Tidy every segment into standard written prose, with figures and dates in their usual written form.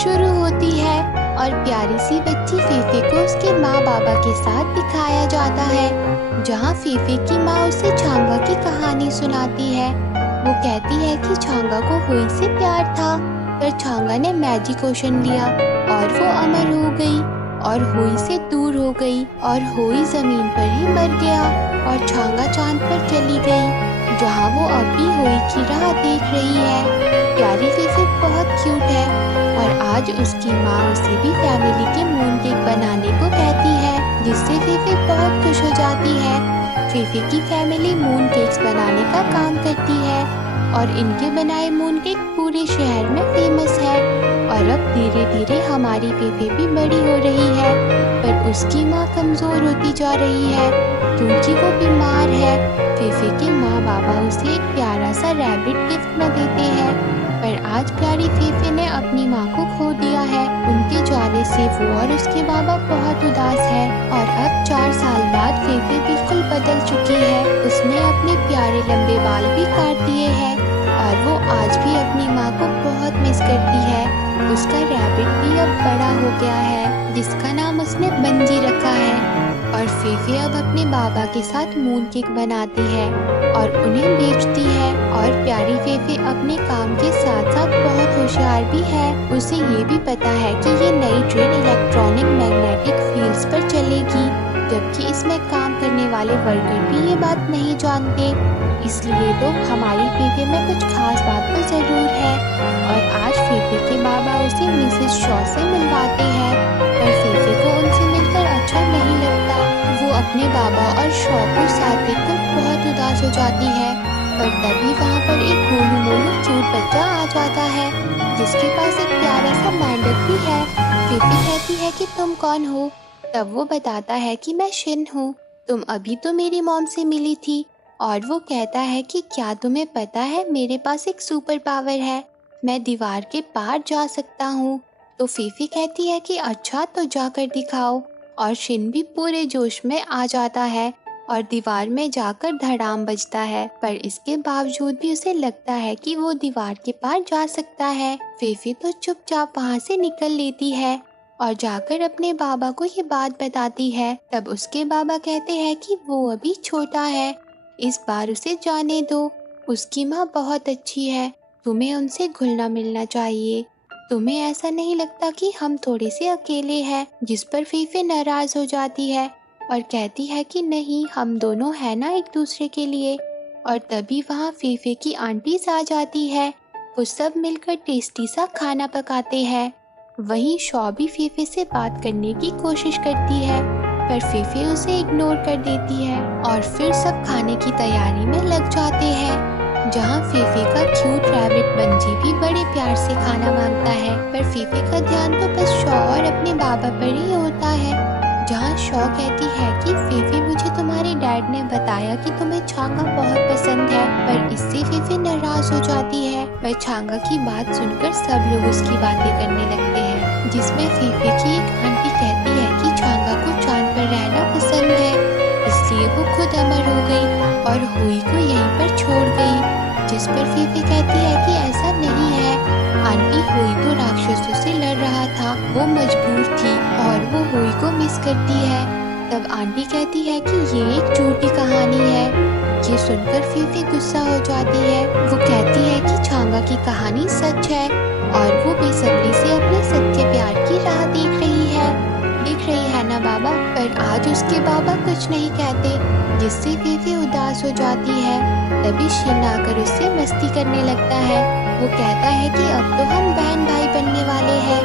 शुरू होती है और प्यारी सी बच्ची फीफी को उसके माँ बाबा के साथ दिखाया जाता है, जहाँ फीफी की माँ उसे छांगा की कहानी सुनाती है। वो कहती है कि छांगा को हुई से प्यार था, पर छांगा ने मैजिक ओशन लिया और वो अमर हो गई और हुई से दूर हो गई और हुई जमीन पर ही मर गया और छांगा चांद पर चली गई, जहाँ वो अब भी हुई की राह देख रही है। प्यारी फीफी बहुत क्यूट है और आज उसकी माँ उसे भी फैमिली के मून केक बनाने को कहती है, जिससे फीफी बहुत खुश हो जाती है। फीफी की फैमिली मून केक्स बनाने का काम करती है और इनके बनाए मून केक पूरे शहर में फेमस है। और अब धीरे धीरे हमारी फीफी भी बड़ी हो रही है, पर उसकी माँ कमजोर होती जा रही है क्योंकि वो बीमार है। फीफी के माँ बाबा उसे एक प्यारा सा रैबिट गिफ्ट में देते हैं, पर आज प्यारी फीफी ने अपनी माँ को खो दिया है। उनके जाने से वो और उसके बाबा बहुत उदास है और अब 4 साल बाद फीफी बिल्कुल बदल चुकी है। उसने अपने प्यारे लंबे बाल भी काट दिए हैं और वो आज भी अपनी माँ को बहुत मिस करती है। उसका रैबिट भी अब बड़ा हो गया है, जिसका नाम उसने बंजी रखा है। और फीफी अब अपने बाबा के साथ मून केक बनाती है और उन्हें बेचती है। और प्यारी फीफी अपने काम के साथ साथ बहुत होशियार भी है। उसे ये भी पता है कि ये नई ट्रेन इलेक्ट्रॉनिक मैग्नेटिक फील्ड्स पर चलेगी, जबकि इसमें काम करने वाले वर्कर भी ये बात नहीं जानते। इसलिए तो हमारी फीफी में कुछ खास बात तो जरूर है। और आज फीफी के बाबा उसे मिसेस शॉ से मिलवाते हैं, पर फीफी को उनसे मिलकर अच्छा नहीं लगता। वो अपने बाबा और शॉ को साथ देखकर बहुत उदास हो जाती है, पर तभी वहाँ पर एक गोलू मोलू क्यूट बच्चा आ जाता है, जिसके पास एक प्यारा सा मेंढक भी है। फीफी कहती है कि तुम कौन हो? तब वो बताता है कि मैं शिन हूँ, तुम अभी तो मेरी मॉम से मिली थी। और वो कहता है कि क्या तुम्हें पता है मेरे पास एक सुपर पावर है, मैं दीवार के पार जा सकता हूँ। तो फीफी कहती है कि अच्छा तो जाकर दिखाओ। और शिन भी पूरे जोश में आ जाता है और दीवार में जाकर धड़ाम बजता है, पर इसके बावजूद भी उसे लगता है कि वो दीवार के पार जा सकता है। फीफी तो चुपचाप वहाँ से निकल लेती है और जाकर अपने बाबा को ये बात बताती है। तब उसके बाबा कहते हैं कि वो अभी छोटा है, इस बार उसे जाने दो, उसकी माँ बहुत अच्छी है, तुम्हें उनसे घुलना मिलना चाहिए। तुम्हें ऐसा नहीं लगता कि हम थोड़े से अकेले हैं? जिस पर फीफी नाराज हो जाती है और कहती है कि नहीं, हम दोनों हैं ना एक दूसरे के लिए। और तभी वहाँ फीफी की आंटीज आ जाती है, वो सब मिलकर टेस्टी सा खाना पकाते हैं। वहीं शॉ भी फीफी से बात करने की कोशिश करती है, पर फीफी उसे इग्नोर कर देती है और फिर सब खाने की तैयारी में लग जाते हैं, जहाँ फीफी का क्यूट रैबिट बंजी भी बड़े प्यार से खाना मांगता है। पर फीफी का ध्यान तो बस शॉ और अपने बाबा पर ही होता है, जहाँ शॉ कहती है कि फीफी, मुझे तुम्हारे डैड ने बताया कि तुम्हें छांगा बहुत पसंद है। पर इससे फीफी नाराज हो जाती है, पर छांगा की बात सुनकर सब लोग उसकी बातें करने लगते हैं, जिसमें फीफी की एक आंटी कहती है कि छांगा को चांद पर रहना पसंद है, इसलिए वो खुद अमर हो गई और हुई को यहीं पर छोड़ गई। जिस पर फीफी कहती है कि ऐसा नहीं है, आंटी, हुई तो राक्षसों से लड़ रहा था, वो मजबूर थी और वो हुई को मिस करती है। तब आंटी कहती है कि ये एक झूठी कहानी है। ये सुनकर फीफी गुस्सा हो जाती है। वो कहती है कि छांगा की कहानी सच है और वो बेसब्री से अपने सच्चे प्यार की राह देख रही है ना बाबा? पर आज उसके बाबा कुछ नहीं कहते, जिससे फीफी उदास हो जाती है। तभी शिन आकर उससे मस्ती करने लगता है। वो कहता है कि अब तो हम बहन भाई बनने वाले हैं,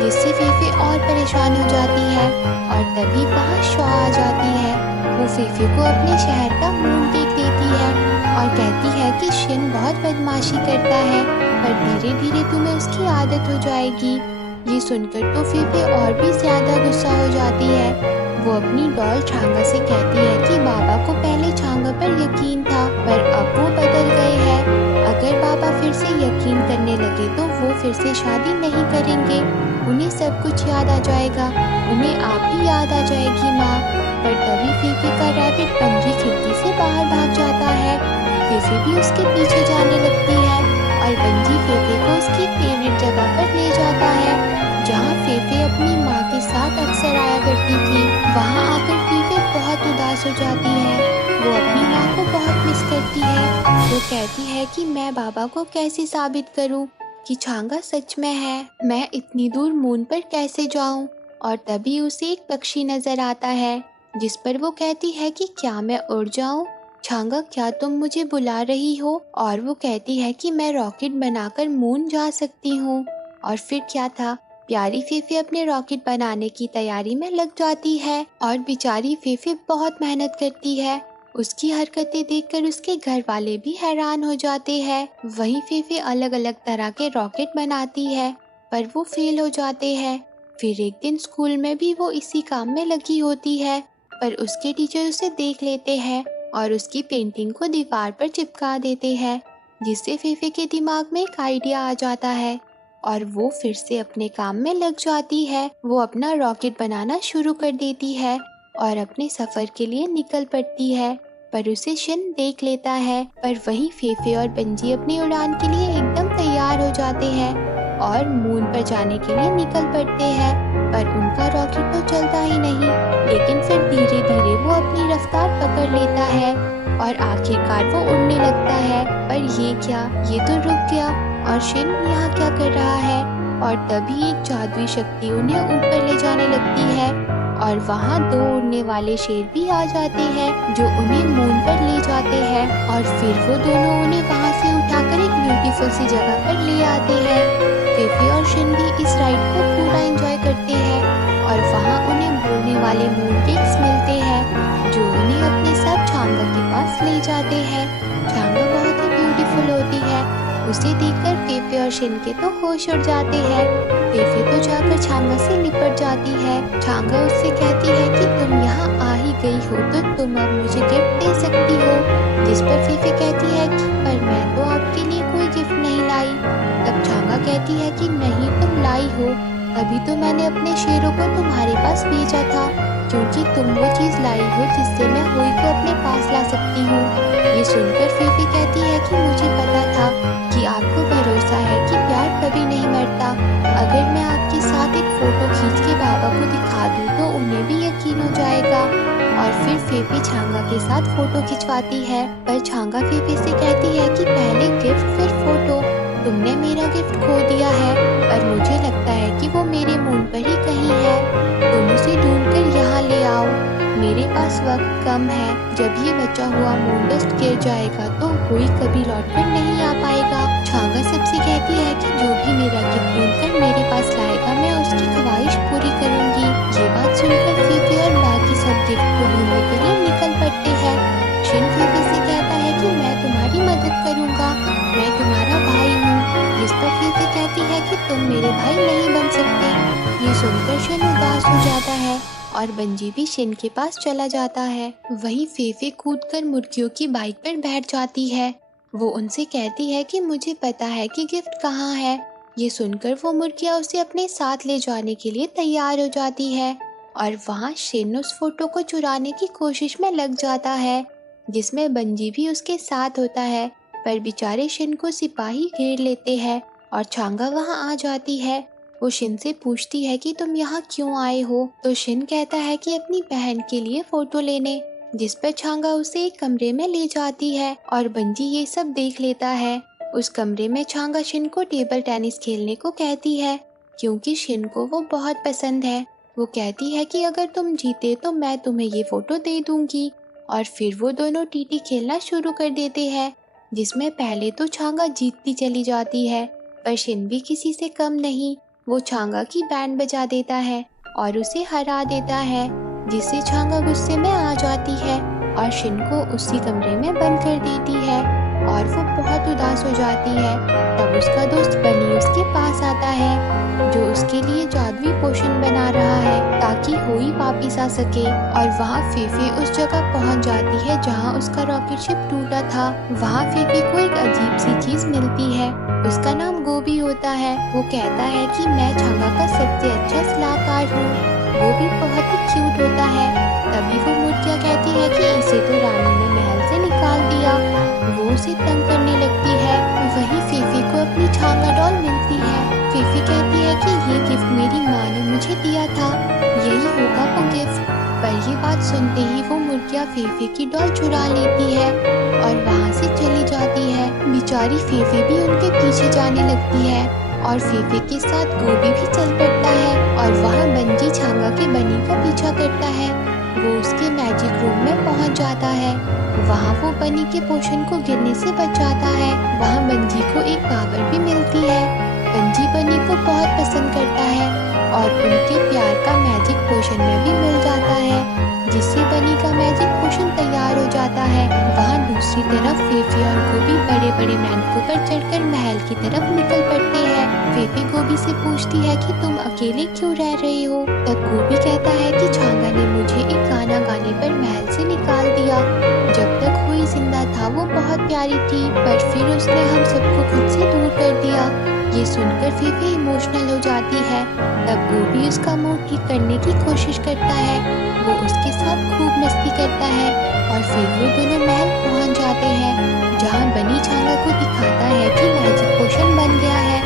जिससे फीफी और परेशान हो जाती है। और तभी वहाँ शॉ आ जाती है। वो फीफी को अपने शहर का मून केक देती है और कहती है कि शिन बहुत बदमाशी करता है, पर धीरे धीरे तुम्हें उसकी आदत हो जाएगी। ये सुनकर तो फीफी और भी ज्यादा गुस्सा हो जाती है। वो अपनी डॉल छांगा से कहती है कि बाबा को पहले छांगा पर यकीन था, पर अब वो बदल गए हैं। अगर बाबा फिर से यकीन करने लगे तो वो फिर से शादी नहीं करेंगे, उन्हें सब कुछ याद आ जाएगा, उन्हें आप ही याद आ जाएगी माँ। पर तभी फीफी का रैबिट बंजी खिड़की से बाहर भाग जाता है। फीफी भी उसके पीछे जाने लगती है और बंजी फीफी को उसकी फेवरेट जगह पर ले जाता है। फेफे अपनी माँ के साथ अक्सर आया करती थी। वहाँ आकर फीफे बहुत उदास हो जाती है। वो अपनी माँ को बहुत मिस करती है। वो कहती है कि मैं बाबा को कैसे साबित करूँ कि छांगा सच में है, मैं इतनी दूर मून पर कैसे जाऊँ। और तभी उसे एक पक्षी नजर आता है जिस पर वो कहती है कि क्या मैं उड़ जाऊँ? छांगा, क्या तुम मुझे बुला रही हो? और वो कहती है कि मैं रॉकेट बनाकर मून जा सकती हूँ। और फिर क्या था, प्यारी फेफे अपने रॉकेट बनाने की तैयारी में लग जाती है और बेचारी फेफे बहुत मेहनत करती है। उसकी हरकतें देखकर उसके घर वाले भी हैरान हो जाते हैं। वहीं फेफे अलग अलग तरह के रॉकेट बनाती है पर वो फेल हो जाते हैं। फिर एक दिन स्कूल में भी वो इसी काम में लगी होती है पर उसके टीचर उसे देख लेते हैं और उसकी पेंटिंग को दीवार पर चिपका देते हैं, जिससे फेफे के दिमाग में एक आइडिया आ जाता है और वो फिर से अपने काम में लग जाती है। वो अपना रॉकेट बनाना शुरू कर देती है और अपने सफर के लिए निकल पड़ती है पर उसे शिन देख लेता है। पर वहीं फेफे और बंजी अपनी उड़ान के लिए एकदम तैयार हो जाते हैं और मून पर जाने के लिए निकल पड़ते हैं पर उनका रॉकेट तो चलता ही नहीं। लेकिन फिर धीरे धीरे वो अपनी रफ्तार पकड़ लेता है और आखिरकार वो उड़ने लगता है। पर ये क्या, ये तो रुक गया और शिन यहाँ क्या कर रहा है? और तभी एक जादुई शक्ति उन्हें ऊपर ले जाने लगती है और वहाँ दो उड़ने वाले शेर भी आ जाते हैं जो उन्हें मून पर ले जाते हैं। और फिर वो दोनों उन्हें वहाँ से उठाकर एक ब्यूटीफुल सी जगह पर ले आते हैं। फेफे और शिन भी इस राइड को पूरा एंजॉय करते हैं और वहाँ उन्हें बोलने वाले मून केक्स मिलते हैं जो उन्हें अपने साथ छांगा के पास ले जाते हैं। छांगा बहुत ही ब्यूटीफुल होती है। उसे देखकर फेफे और शिन के तो होश उड़ जाते हैं। फेफे तो जाकर छांगा से निपट जाती है। छांगा उससे कहती है कि तुम यहाँ आ ही गई हो तो तुम अब मुझे गिफ्ट दे सकती हो। जिस पर फेफे कहती है कि पर मैं तो आपके लिए कोई गिफ्ट नहीं लाई। तब छांगा कहती है कि नहीं, तुम लाई हो, तभी तो मैंने अपने शेरों को तुम्हारे पास भेजा था, क्योंकि तुम वो चीज़ लाई हो जिससे मैं हुई को अपने पास ला सकती हूँ। ये सुनकर फेफे कहती है कि मुझे पता था कि आपको भरोसा है कि प्यार कभी नहीं मरता। अगर मैं आपके साथ एक फोटो खींच के बाबा को दिखा दूँ तो उन्हें भी यकीन हो जाएगा। और फिर फेफे छांगा के साथ फोटो खिंचवाती है पर छांगा फेफे से कहती है कि पहले गिफ्ट फिर फोटो। तुमने मेरा गिफ्ट खो दिया है पर मुझे लगता है कि वो मेरे मून पर ही कहीं है। तुम उसे ढूंढकर यहाँ ले आओ। मेरे पास वक्त कम है। जब ये बचा हुआ मून डस्ट गिर जाएगा तो कोई कभी लौट कर नहीं आ पाएगा। छांगा सबसे कहती है कि जो भी मेरा गिफ्ट ढूंढकर मेरे पास लाएगा मैं उसकी ख्वाहिश पूरी करूंगी। ये बात सुनकर फेफे और बाकी सब गिफ्ट को ढूंढने के लिए निकल पड़ते हैं। शिन फेफे से कहता है कि मैं तुम्हारी मदद करूंगा, मैं तुम्हारा भाई हूँ। जिस पर फेफे कहती है कि तुम मेरे भाई नहीं बन सकते। ये सुनकर शिन उदास हो जाता है और बंजी भी शिन के पास चला जाता है। वहीं फेफे कूदकर मुर्गियों की बाइक पर बैठ जाती है। वो उनसे कहती है कि मुझे पता है कि गिफ्ट कहाँ है। ये सुनकर वो मुर्गियाँ उसे अपने साथ ले जाने के लिए तैयार हो जाती है और वहाँ शिन उस फोटो को चुराने की कोशिश में लग जाता है जिसमें बंजी भी उसके साथ होता है। पर बेचारे शिन को सिपाही घेर लेते हैं और छांगा वहाँ आ जाती है। वो शिन से पूछती है कि तुम यहाँ क्यों आए हो? तो शिन कहता है कि अपनी बहन के लिए फोटो लेने। जिस पर छांगा उसे एक कमरे में ले जाती है और बंजी ये सब देख लेता है। उस कमरे में छांगा शिन को टेबल टेनिस खेलने को कहती है क्योंकि शिन को वो बहुत पसंद है। वो कहती है कि अगर तुम जीते तो मैं तुम्हें ये फोटो दे दूंगी। और फिर वो दोनों टीटी खेलना शुरू कर देते हैं जिसमें पहले तो छांगा जीतती चली जाती है पर शिन भी किसी से कम नहीं। वो छांगा की बैंड बजा देता है और उसे हरा देता है जिससे छांगा गुस्से में आ जाती है और शिन को उसी कमरे में बंद कर देती है और वो बहुत उदास हो जाती है। तब उसका दोस्त बनी उसके पास आता है जो उसके लिए जादुई पोशन बना रहा है ताकि होई वापिस आ सके। और वहाँ फेफे उस जगह पहुँच जाती है जहाँ उसका रॉकेट शिप टूटा था। वहाँ फेफे को एक अजीब सी चीज मिलती है, उसका नाम गोभी होता है। वो कहता है कि मैं छांगा का सबसे अच्छा सलाहकार हूँ। वो भी बहुत ही क्यूट होता है। तभी वो मुर्गियाँ कहती है कि इसे तो रानी ने महल से निकाल दिया। वो उसे तंग करने लगती है। वहीं फेफे को अपनी छांगा डॉल मिलती है। फेफे कहती है कि ये गिफ्ट मेरी माँ ने सुनते ही वो मुर्गियाँ फेफे की डॉल चुरा लेती है और वहाँ से चली जाती है। बेचारी फेफे भी उनके पीछे जाने लगती है और फेफे के साथ गोभी भी चल पड़ता है और वहाँ बंजी छांगा के बनी का पीछा करता है। वो उसके मैजिक रूम में पहुँच जाता है। वहाँ वो बनी के पोशन को गिरने से बचाता है। वहाँ बंजी को एक पावर भी मिलती है। बंजी बनी को बहुत पसंद करता है और उनके प्यार का मैजिक पोशन में भी मिल जाता है, जिससे बनी का मैजिक पोशन तैयार हो जाता है। वहाँ दूसरी तरफ फेफे और गोभी बड़े बड़े मेंढकों पर चढ़कर महल की तरफ निकल पड़ते हैं। फेफे गोभी से पूछती है कि तुम अकेले क्यों रह रहे हो? तब गोभी कहता है कि छांगा ने मुझे एक गाना गाने पर महल से निकाल दिया। जब तक हुई जिंदा था वो बहुत प्यारी थी, पर फिर उसने हम सबको खुद से दूर कर दिया। ये सुनकर फेफे इमोशनल हो जाती है। तब गोभी उसका मूड ठीक करने की कोशिश करता है। वो उसके साथ खूब मस्ती करता है और फिर वो दोनों महल पहुंच जाते हैं, जहां बनी छांगा को दिखाता है कि मैजिक पोशन बन गया है।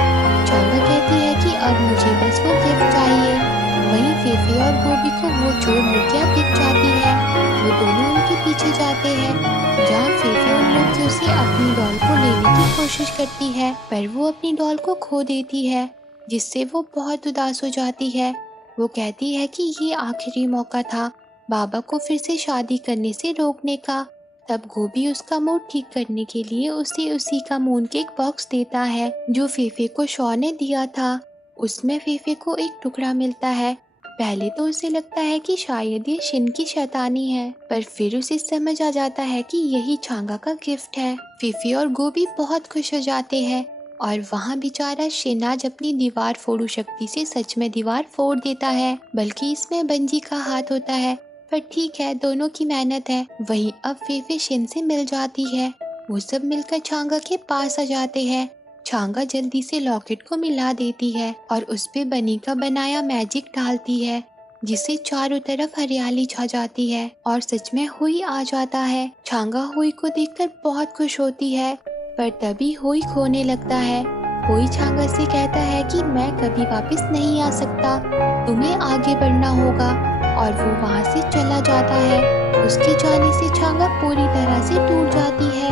छांगा कहती है कि अब मुझे बस वो गिफ्ट चाहिए। वहीं फेफे और गोभी को वो चोर मुर्गियाँ दिख जाती है। वो दोनों उनके पीछे जाते हैं, जहाँ फेफे उन मुर्गियों से अपनी डॉल को लेने की कोशिश करती है, पर वो अपनी डॉल को खो देती है, जिससे वो बहुत उदास हो जाती है। वो कहती है कि ये आखिरी मौका था बाबा को फिर से शादी करने से रोकने का। तब गोभी उसका मूड ठीक करने के लिए उसे उसी का मून केक बॉक्स देता है जो फेफे को शॉ ने दिया था। उसमें फेफे को एक टुकड़ा मिलता है। पहले तो उसे लगता है कि शायद ये शिन की शैतानी है, पर फिर उसे समझ आ जाता है कि यही छांगा का गिफ्ट है। फेफे और गोभी बहुत खुश हो जाते हैं और वहाँ बेचारा शिन आज अपनी दीवार फोड़ू शक्ति से सच में दीवार फोड़ देता है, बल्कि इसमें बंजी का हाथ होता है। पर ठीक है, दोनों की मेहनत है। वहीं अब फेफे शिन से मिल जाती है। वो सब मिलकर छांगा के पास आ जाते हैं। छांगा जल्दी से लॉकेट को मिला देती है और उस पे बनी का बनाया मैजिक डालती है, जिससे चारों तरफ हरियाली छा जाती है और सच में हुई आ जाता है। छांगा हुई को देखकर बहुत खुश होती है, पर तभी हुई खोने लगता है। हुई छांगा से कहता है कि मैं कभी वापस नहीं आ सकता, तुम्हें आगे बढ़ना होगा, और वो वहाँ से चला जाता है। उसके जाने से छांगा पूरी तरह से टूट जाती है।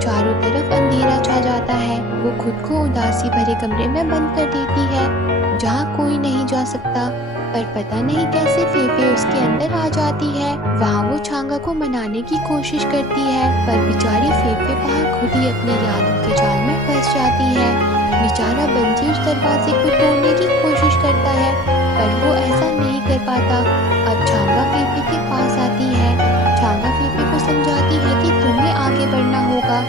चारों तरफ अंधेरा छा जाता है। वो खुद को उदासी भरे कमरे में बंद कर देती है, जहाँ कोई नहीं जा सकता, पर पता नहीं कैसे फेफे उसके अंदर आ जाती है। वहाँ वो छांगा को मनाने की कोशिश करती है, पर बेचारी फेफे वहाँ खुद ही अपनी यादों के जाल में फंस जाती है। बेचारा बंजी उस दरवाजे को तोड़ने की कोशिश करता है, पर वो ऐसा नहीं कर पाता। अब छांगा फेफे के पास आती है। छांगा फेफे को समझाती है कि तुम्हें आगे बढ़ना होगा।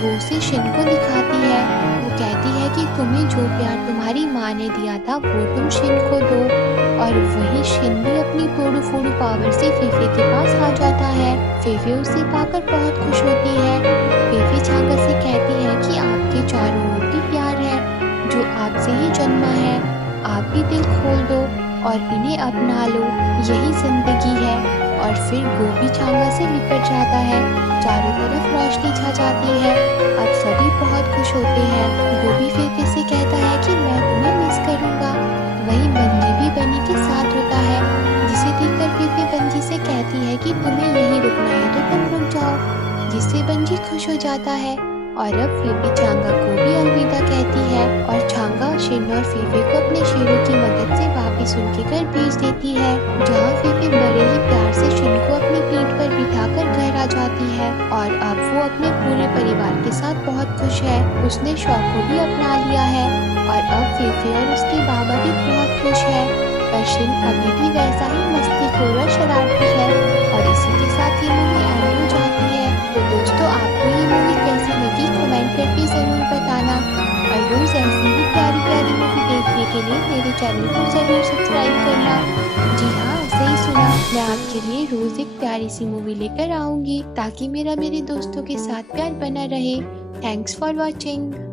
वो उसे शिन को दिखाती है। वो कहती है कि तुम्हें जो प्यार तुम्हारी माँ ने दिया था वो तुम शिन को दो, और वही शिन भी अपनी तोड़ू फोड़ू पावर से फेफे के पास आ जाता है। फेफे उसे पाकर बहुत खुश होती है। फेफे छांगा से कहती है कि आपके चारों ओर भी प्यार है जो आपसे ही जन्मा है। आप भी दिल खोल दो और इन्हें अपना लो, यही जिंदगी है। और फिर गोभी छांगा से लिपट जाता है। चारों तरफ रोशनी छा जाती है। अब सभी बहुत खुश होते हैं। गोभी फेफे से कहता है कि मैं तुम्हें मिस करूंगा। वहीं बंजी भी बनी के साथ होता है, जिसे देखकर फेफे बंजी से कहती है कि तुम्हें यहीं रुकना है तो तुम रुक जाओ, जिससे बंजी खुश हो जाता है। और अब फेफे छांगा को भी अलविदा कहती है और छांगा शिन और फेफे को अपने शेरों की मदद से वापस उनके घर भेज देती है, जहाँ फेफे बड़े ही प्यार से शिन को अपनी पीठ पर बिठाकर घर आ जाती है। और अब वो अपने पूरे परिवार के साथ बहुत खुश है। उसने शौक को भी अपना लिया है और अब फेफे और उसके बाबा भी बहुत खुश है। पर शिन अभी भी वैसा ही मस्तीखोर और शरारती है। और इसी के साथ ये मूवी एंड हो जाती है। तो दोस्तों, आपको ये मूवी कैसी लगी कमेंट करके ज़रूर बताना, और रोज़ ऐसी ही प्यारी प्यारी मूवी देखने के लिए मेरे चैनल को ज़रूर सब्सक्राइब करना। जी हाँ, सही सुना, मैं आपके लिए रोज़ एक प्यारी सी मूवी लेकर आऊँगी, ताकि मेरे दोस्तों के साथ प्यार बना रहे। Thanks for watching.